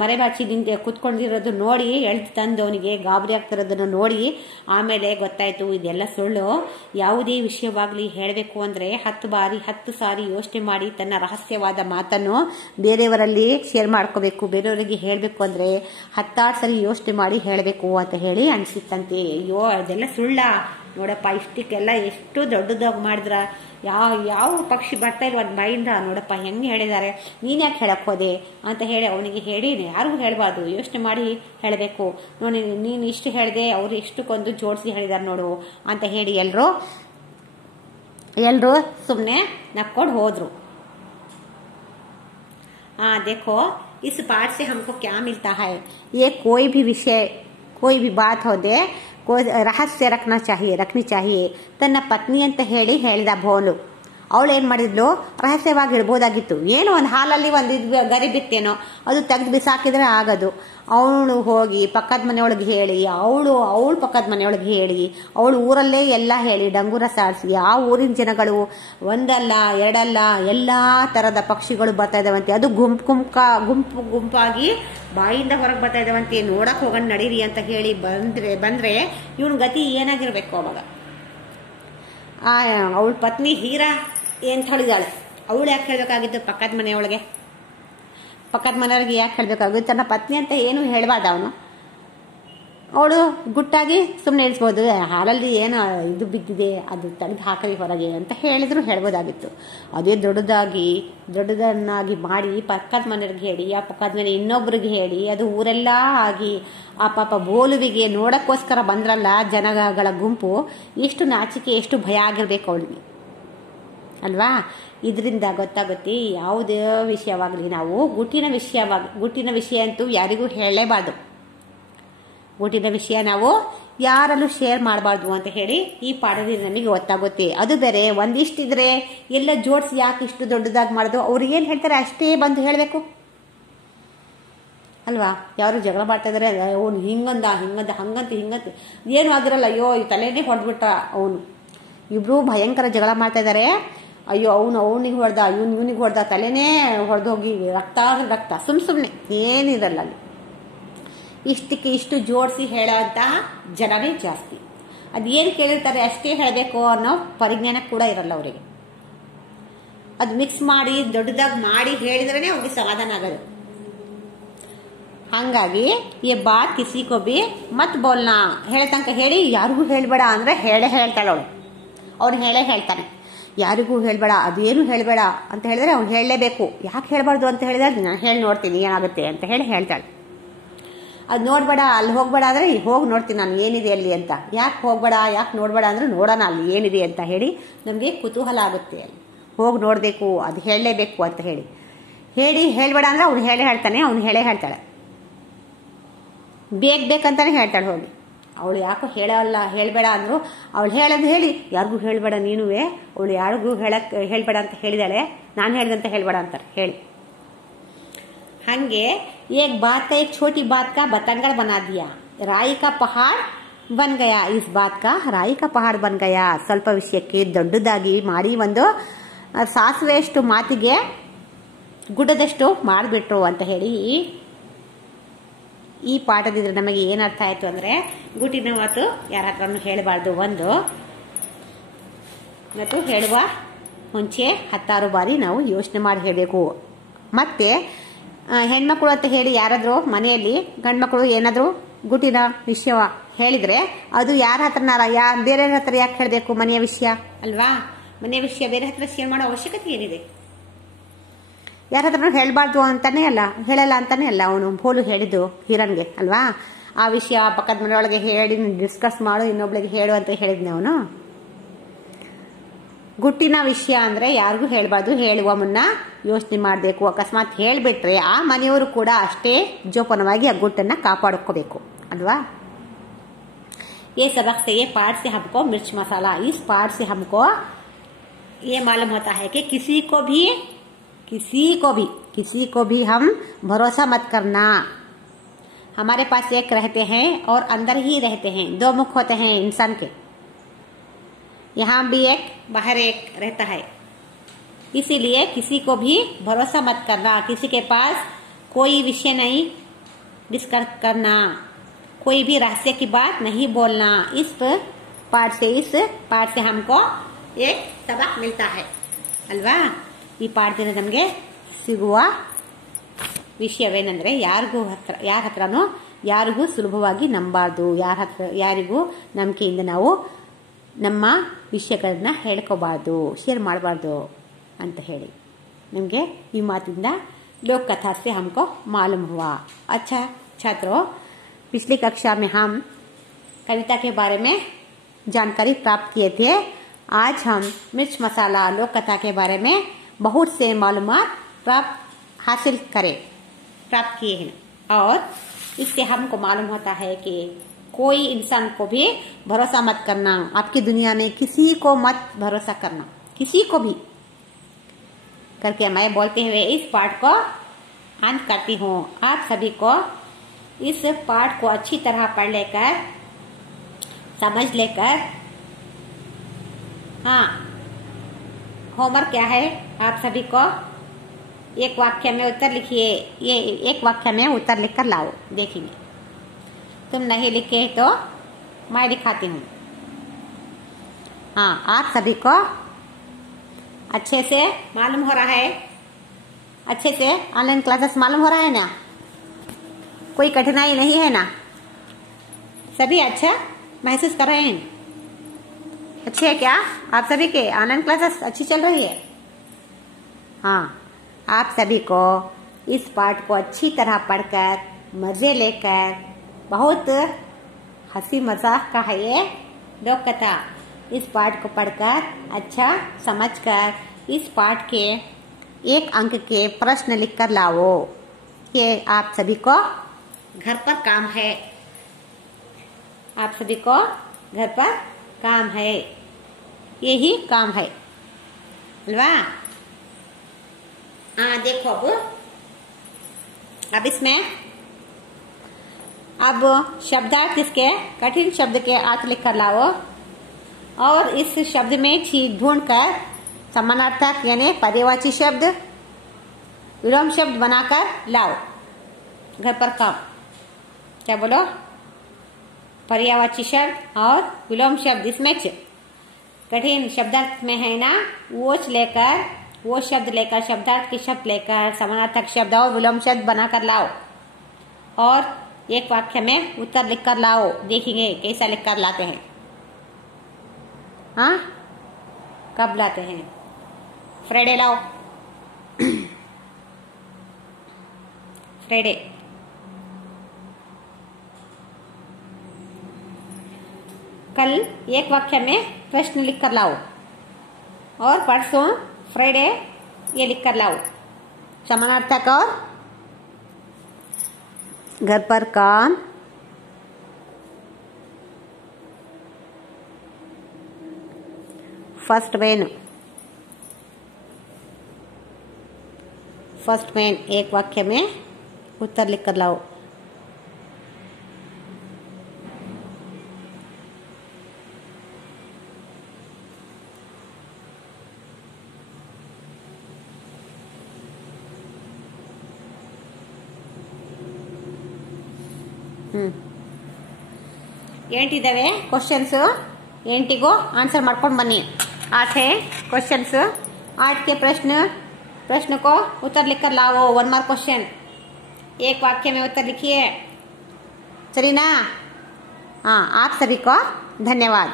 ಮರೆಮಾಚಿದಿಂದ ಕುತ್ಕೊಂಡಿರೋದು ನೋಡಿ ಎಳ್ದು ತಂದು ಅವನಿಗೆ ಗಾಬರಿ ಆಗ್ತಿರೋದನ್ನು ನೋಡಿ ಆಮೇಲೆ ಗೊತ್ತಾಯ್ತು ಇದೆಲ್ಲ ಸುಳ್ಳು. ಯಾವುದೇ ವಿಷಯವಾಗ್ಲಿ ಹೇಳಬೇಕು ಅಂದ್ರೆ 10 ಸಾರಿ ಯೋಚನೆ ಮಾಡಿ ತನ್ನ ರಹಸ್ಯವಾದ ಮಾತನ್ನು ಬೇರೆಯವರಲ್ಲಿ ಶೇರ್ ಮಾಡ್ಕೋಬೇಕು. ಬೇರೆಯವರಿಗೆ ಹೇಳಬೇಕು ಅಂದ್ರೆ 16 ಸರಿ ಯೋಚನೆ ಮಾಡಿ ಹೇಳಬೇಕು ಅಂತ ಹೇಳಿ ಅನ್ಸಿತ್ತಂತೆ. ಅಯ್ಯೋ ಅದೆಲ್ಲ ಸುಳ್ಳ ನೋಡಪ್ಪ, ಇಷ್ಟಕ್ಕೆಲ್ಲ ಎಷ್ಟು ದೊಡ್ಡದಾಗಿ ಮಾಡಿದ್ರ, ಯಾವ ಪಕ್ಷಿ ಬರ್ತಾ ಇಲ್ವ ಬಾಯಿಂದ, ನೋಡಪ್ಪ ಹೆಂಗೆ ಹೇಳಿದ್ದಾರೆ, ನೀನ್ ಯಾಕೆ ಹೇಳಕ್ ಹೋದೆ ಅಂತ ಹೇಳಿ ಅವನಿಗೆ ಹೇಳಿ ಯಾರಿಗೂ ಹೇಳಬಾರ್ದು, ಯೋಚನೆ ಮಾಡಿ ಹೇಳಬೇಕು. ನೋಡಿ ನೀನು ಇಷ್ಟು ಹೇಳಿದೆ, ಅವ್ರು ಇಷ್ಟಕ್ಕೊಂದು ಜೋಡಿಸಿ ಹೇಳಿದಾರೆ ನೋಡು ಅಂತ ಹೇಳಿ ಎಲ್ರು ಸುಮ್ಮನೆ ನಕ್ಕೊಂಡು ಹೋದ್ರು. देखो इस पाठ से हमको क्या मिलता है, ये कोई भी विषय कोई भी बात हो दे कोई ರಹಸ್ಯ ರಖನಿ ಚಾಹಿಯೆ. ತನ್ನ ಪತ್ನಿ ಅಂತ ಹೇಳಿದ ಭೋಲು ಅವಳು ಏನ್ ಮಾಡಿದ್ಲು, ರಹಸ್ಯವಾಗಿ ಇಡ್ಬೋದಾಗಿತ್ತು. ಏನೋ ಒಂದು ಹಾಲಲ್ಲಿ ಒಂದು ಗರಿ ಬಿತ್ತೇನೋ ಅದು ತೆಗೆದು ಬಿಸಾಕಿದ್ರೆ ಆಗದು. ಅವಳು ಹೋಗಿ ಪಕ್ಕದ ಮನೆಯೊಳಗೆ ಹೇಳಿ, ಅವಳು ಪಕ್ಕದ ಮನೆಯೊಳಗೆ ಹೇಳಿ, ಅವಳು ಊರಲ್ಲೇ ಎಲ್ಲ ಹೇಳಿ ಡಂಗೂರ ಸಾರಿಸಿ ಆ ಊರಿನ ಜನಗಳು ಒಂದಲ್ಲ ಎರಡಲ್ಲ ಎಲ್ಲಾ ತರದ ಪಕ್ಷಿಗಳು ಬರ್ತಾ ಇದಾವಂತೆ. ಅದು ಗುಂಪಾಗಿ ಬಾಯಿಂದ ಹೊರಗೆ ಬರ್ತಾ ಇದಾವಂತೆ. ನೋಡಕ್ ಹೋಗೋಣ ನಡೀರಿ ಅಂತ ಹೇಳಿ ಬಂದ್ರೆ ಇವನ್ ಗತಿ ಏನಾಗಿರ್ಬೇಕು ಅವಾಗ. ಅವಳ ಪತ್ನಿ ಹೀರಾ ಏನ್ ಹೇಳಿದಾಳೆ, ಅವಳು ಯಾಕೆ ಹೇಳ್ಬೇಕಾಗಿತ್ತು ಪಕ್ಕದ ಮನೆಯೊಳಗೆ, ಪಕ್ಕದ ಮನೆಯವ್ರಿಗೆ ಯಾಕೆ ಹೇಳ್ಬೇಕಾಗಿತ್ತು, ತನ್ನ ಪತ್ನಿ ಅಂತ ಏನು ಹೇಳಬಾರ್ದು ಅವನು. ಅವಳು ಗುಟ್ಟಾಗಿ ಸುಮ್ಮನೆ ಇಳಿಸ್ಬೋದು, ಹಾಲಲ್ಲಿ ಏನು ಇದು ಬಿದ್ದಿದೆ ಅದು ತೆಗೆದು ಹಾಕಲಿ ಹೊರಗೆ ಅಂತ ಹೇಳ್ಬೋದಾಗಿತ್ತು. ಅದೇ ದೊಡ್ಡದನ್ನಾಗಿ ಮಾಡಿ ಪಕ್ಕದ ಮನೆಯವ್ರಿಗೆ ಹೇಳಿ, ಆ ಪಕ್ಕದ ಮನೆ ಇನ್ನೊಬ್ರಿಗೆ ಹೇಳಿ, ಅದು ಊರೆಲ್ಲ ಆಗಿ ಆ ಪಾಪ ಬೋಲುವಿಗೆ ನೋಡಕ್ಕೋಸ್ಕರ ಬಂದ್ರಲ್ಲ ಜನಗಳ ಗುಂಪು, ಎಷ್ಟು ನಾಚಿಕೆ ಎಷ್ಟು ಭಯ ಆಗಿರ್ಬೇಕು ಅವಳಿಗೆ ಅಲ್ವಾ. ಇದರಿಂದ ಗೊತ್ತಾಗುತ್ತೆ ಯಾವುದೇ ವಿಷಯವಾಗಲಿ ನಾವು ಗುಟ್ಟಿನ ವಿಷಯ ಅಂತೂ ಯಾರಿಗೂ ಹೇಳಲೇಬಾರ್ದು. ಗುಟ್ಟಿನ ವಿಷಯ ನಾವು ಯಾರಲ್ಲೂ ಶೇರ್ ಮಾಡಬಾರ್ದು ಅಂತ ಹೇಳಿ ಈ ಪಾಠದಿಂದ ನಮಗೆ ಗೊತ್ತಾಗುತ್ತೆ. ಅದು ಬೇರೆ ಒಂದಿಷ್ಟಿದ್ರೆ ಎಲ್ಲ ಜೋಡಿಸಿ ಯಾಕೆ ಇಷ್ಟು ದೊಡ್ಡದಾಗಿ ಮಾಡೋದು, ಅವ್ರಿಗೆ ಏನ್ ಹೇಳ್ತಾರೆ ಅಷ್ಟೇ ಬಂದು ಹೇಳಬೇಕು ಅಲ್ವಾ. ಯಾರು ಜಗಳ ಮಾಡ್ತಾ ಇದಾರೆ, ಅವನು ಹಿಂಗಂದ ಹಂಗಂತ ಏನು ಆಗಿರಲ್ಲ, ಅಯ್ಯೋ ಈ ತಲೆನೇ ಹೊಡೆದ್ಬಿಟ್ಟ ಅವನು. ಇಬ್ರು ಭಯಂಕರ ಜಗಳ ಮಾಡ್ತಾ ಇದಾರೆ, ಅಯ್ಯೋ ಅವನಿಗೆ ಹೊಡೆದ ಇವನಿಗೆ ಹೊಡೆದ, ತಲೆನೇ ಹೊಡೆದೋಗಿ ರಕ್ತ ಸುಮ್ನೆ ಏನಿರಲ್ಲ ಅಲ್ಲಿ. ಇಷ್ಟಕ್ಕೆ ಇಷ್ಟು ಜೋಡಿಸಿ ಹೇಳೋಂತಹ ಜನನೇ ಜಾಸ್ತಿ. ಅದೇನು ಕೇಳಿರ್ತಾರೆ ಅಷ್ಟೇ ಹೇಳಬೇಕು ಅನ್ನೋ ಪರಿಜ್ಞಾನ ಕೂಡ ಇರಲ್ಲ ಅವರಿಗೆ. ಅದು ಮಿಕ್ಸ್ ಮಾಡಿ ದೊಡ್ಡದಾಗಿ ಮಾಡಿ ಹೇಳಿದ್ರೇನೆ ಅವ್ರಿಗೆ ಸಮಾಧಾನ ಆಗೋದು. ಹಾಗಾಗಿ ಈ ಬಾತ್ ಕಿಸಿಕೋ ಬಿ ಮತ್ ಬೋಲ್ನಾ, ಹೇಳ ತನಕ ಹೇಳಿ ಯಾರಿಗೂ ಹೇಳ್ಬೇಡ ಅಂದ್ರೆ ಹೇಳ್ತಾಳೆ ಅವಳು. ಅವ್ನು ಹೇಳ್ತಾನೆ ಯಾರಿಗೂ ಹೇಳ್ಬೇಡ, ಅದೇನು ಹೇಳ್ಬೇಡ ಅಂತ ಹೇಳಿದ್ರೆ ಅವ್ನು ಹೇಳಲೇಬೇಕು. ಯಾಕೆ ಹೇಳ್ಬಾರ್ದು ಅಂತ ಹೇಳಿದ್ರೆ ನಾನು ಹೇಳಿ ನೋಡ್ತೀನಿ ಏನಾಗುತ್ತೆ ಅಂತ ಹೇಳ್ತಾಳೆ. ಅದು ನೋಡ್ಬೇಡ, ಅಲ್ಲಿ ಹೋಗ್ಬೇಡ ಅಂದ್ರೆ ಹೋಗಿ ನೋಡ್ತೀನಿ ನಾನು ಏನಿದೆ ಅಲ್ಲಿ ಅಂತ. ಯಾಕೆ ಹೋಗ್ಬೇಡ, ಯಾಕೆ ನೋಡ್ಬೇಡ ಅಂದ್ರೆ ನೋಡೋಣ ಅಲ್ಲಿ ಏನಿದೆ ಅಂತ ಹೇಳಿ ನಮಗೆ ಕುತೂಹಲ ಆಗುತ್ತೆ. ಅಲ್ಲಿ ಹೋಗಿ ನೋಡಬೇಕು, ಅದು ಹೇಳಲೇಬೇಕು ಅಂತ ಹೇಳಿ ಹೇಳ್ಬೇಡ ಅಂದ್ರೆ ಅವ್ನು ಹೇಳ್ತಾನೆ, ಅವ್ನು ಹೇಳ್ತಾಳೆ. ಬೇಕಂತಾನೆ ಹೇಳ್ತಾಳೆ ಹೋಗಿ. ಅವಳು ಯಾಕೋ ಹೇಳ್ಬೇಡ ಅಂದ್ರು ಅವಳು ಹೇಳಿ ಯಾರಿಗೂ ಹೇಳ್ಬೇಡ ನೀನುವೆ, ಅವಳು ಯಾರಿಗೂ ಹೇಳ್ಬೇಡ ಅಂತ ಹೇಳಿದಾಳೆ, ನಾನು ಹೇಳ್ದಂತ ಹೇಳ್ಬೇಡ ಅಂತಾರೆ ಹೇಳಿ. ಹಂಗೆ एक बात का एक छोटी बात का बतंगड़ बना दिया, राई का पहाड़ बन गया. इस बात का राई का पहाड़ बन गया. ಸ್ವಲ್ಪ ವಿಷಯಕ್ಕೆ ದೊಡ್ಡದಾಗಿ ಮಾಡಿ ಒಂದು ಸಾಸಿವೆಯಷ್ಟು ಮಾತಿಗೆ ಗುಡ್ಡದಷ್ಟು ಮಾಡಿಬಿಟ್ರು ಅಂತ ಹೇಳಿ ಈ ಪಾಠದಿಂದ ನಮಗೆ ಏನರ್ಥ ಆಯ್ತು ಅಂದ್ರೆ ಗುಟ್ಟಿನ ಮಾತು ಯಾರ ಹತ್ರನೂ ಹೇಳಬಾರ್ದು ಒಂದು, ಮತ್ತು ಹೇಳುವ ಮುಂಚೆ 10 ಬಾರಿ ನಾವು ಯೋಚನೆ ಮಾಡಿ ಹೇಳಬೇಕು. ಮತ್ತೆ ಹೆಣ್ಮಕ್ಳು ಅಂತ ಹೇಳಿ ಯಾರಾದ್ರೂ ಮನೆಯಲ್ಲಿ ಗಂಡ್ಮಕ್ಳು ಏನಾದ್ರು ಗುಟ್ಟಿನ ವಿಷಯ ಹೇಳಿದ್ರೆ ಅದು ಯಾರ ಹತ್ರನಾರ ಬೇರೆ ಹತ್ರ ಯಾಕೆ ಹೇಳಬೇಕು? ಮನೆಯ ವಿಷಯ ಅಲ್ವಾ? ಮನೆಯ ವಿಷಯ ಬೇರೆ ಹತ್ರ ಶೇರ್ ಮಾಡೋ ಅವಶ್ಯಕತೆ ಏನಿದೆ? ಯಾರ ಹತ್ರ ಹೇಳಬಾರ್ದು ಅಂತಾನೆ ಅಲ್ಲ, ಹೇಳಲ್ಲ ಅಂತಾನೆ ಅಲ್ಲ ಅವನು ಬೋಲು ಹೇಳಿದ್ದು ಹಿರನ್ಗೆ ಅಲ್ವಾ? ಆ ವಿಷಯ ಪಕ್ಕದ ಮನೆಯೊಳಗೆ ಹೇಳಿ ಡಿಸ್ಕಸ್ ಮಾಡು, ಇನ್ನೊಬ್ಳಿಗೆ ಹೇಳು ಅಂತ ಹೇಳಿದ್ನ ಅವನು. ಗುಟ್ಟಿನ ವಿಷಯ ಅಂದ್ರೆ ಯಾರಿಗೂ ಹೇಳಬಾರ್ದು, ಹೇಳುವ ಮುನ್ನ ಯೋಚನೆ ಮಾಡಬೇಕು. ಅಕಸ್ಮಾತ್ ಹೇಳ್ಬಿಟ್ರೆ ಆ ಮನೆಯವರು ಕೂಡ ಅಷ್ಟೇ ಜೋಪಾನವಾಗಿ ಆ ಗುಟ್ಟನ್ನ ಕಾಪಾಡ್ಕೋಬೇಕು ಅಲ್ವಾ? ये सबक से ये पाठ से हमको मिर्च मसाला, इस पाठ से हमको ये मालूम होता है कि किसी को भी हम भरोसा मत करना. हमारे पास एक रहते हैं और अंदर ही रहते हैं, 2 मुख होते हैं इंसान के, यहाँ भी एक बाहर एक रहता है. इसीलिए किसी को भी भरोसा मत करना, किसी के पास कोई विषय नहीं डिस्कस करना, कोई भी रहस्य की बात नहीं बोलना. इस पाठ से हमको एक सबक मिलता है ಅಲ್ವಾ? ಈ ಪಾಠದಿಂದ ನಮಗೆ ಸಿಗುವ ವಿಷಯವೇನೆಂದ್ರೆ ಯಾರ ಹತ್ರನೂ ಯಾರಿಗೂ ಸುಲಭವಾಗಿ ನಂಬಾರ್ದು, ಯಾರಿಗೂ ನಂಬಿಕೆಯಿಂದ ನಾವು ನಮ್ಮ ವಿಷಯಗಳನ್ನ ಹೇಳ್ಕೋಬಾರ್ದು, ಶೇರ್ ಮಾಡಬಾರ್ದು ಅಂತ ಹೇಳಿ ನಮಗೆ ಈ ಮಾತಿಂದ लोक कथा से हमको मालूम हुआ. अच्छा छात्रों, पिछली कक्षा में हम कविता के बारे में जानकारी प्राप्त किए थे. आज हम मिर्च मसाला लोक कथा के बारे में बहुत से मालूमात हासिल प्राप्त किए हैं, और इससे हमको मालूम होता है कि कोई इंसान को भी भरोसा मत करना. आपकी दुनिया में किसी को मत भरोसा करना, किसी को भी करके मैं बोलते हुए इस पाठ को अंत करती हूँ. आप सभी को इस पाठ को अच्छी तरह पढ़ लेकर समझ लेकर, हाँ होमवर्क क्या है, आप सभी को एक वाक्य में उत्तर लिखिए. ये एक वाक्य में उत्तर लिखकर लाओ, देखेंगे. तुम नहीं लिखे तो मैं दिखाती हूँ. हाँ, आप सभी को अच्छे से मालूम हो रहा है, अच्छे से ऑनलाइन क्लासेस मालूम हो रहा है ना? कोई कठिनाई नहीं है ना? सभी अच्छा महसूस कर रहे हैं? अच्छे है क्या आप सभी के ऑनलाइन क्लासेस अच्छी चल रही है? हाँ, आप सभी को इस पाठ को अच्छी तरह पढ़कर मजे लेकर, बहुत हंसी मजाक का है ये लोक कथा, इस पाठ को पढ़कर अच्छा समझकर इस पाठ के 1 अंक के प्रश्न लिखकर लाओ. ये आप सभी को घर पर काम है, आप सभी को घर पर काम है, यही काम है अल्वा? हाँ देखो, अब इसमें अब शब्दार्थ इसके कठिन शब्द के अर्थ लिखकर लाओ, और इस शब्द में ढूंढकर समानार्थक यानी पर्यायवाची शब्द, विलोम शब्द बनाकर लाओ. घर पर काम, क्या बोलो? पर्यायवाची शब्द और विलोम शब्द, इसमें कठिन शब्दार्थ में है ना, वो शब्द लेकर शब्दार्थ के शब्द लेकर समानार्थक शब्द और विलोम शब्द बनाकर लाओ और एक वाक्य में उत्तर लिखकर लाओ। देखेंगे कैसा लिखकर लाते हैं। हाँ, कब लाते हैं? फ्राइडे लाओ। फ्राइडे। कल एक वाक्य में प्रश्न लिखकर लाओ और परसों फ्राइडे ये लिखकर लाओ। समानार्थक और घर पर काम, फर्स्ट मैन एक वाक्य में उत्तर लिखकर लाओ। ఏంటిదవే క్వశ్చన్స్, ఏంటిగೋ आंसर ಮಾಡ್ಕೊಂಡು ಬನ್ನಿ। आठ है क्वेश्चंस, 8 के प्रश्न को उत्तर लिखकर लाओ। 1 मार्क क्वेश्चन, एक वाक्य में उत्तर लिखिए, चली ना। हाँ, आप सभी को धन्यवाद।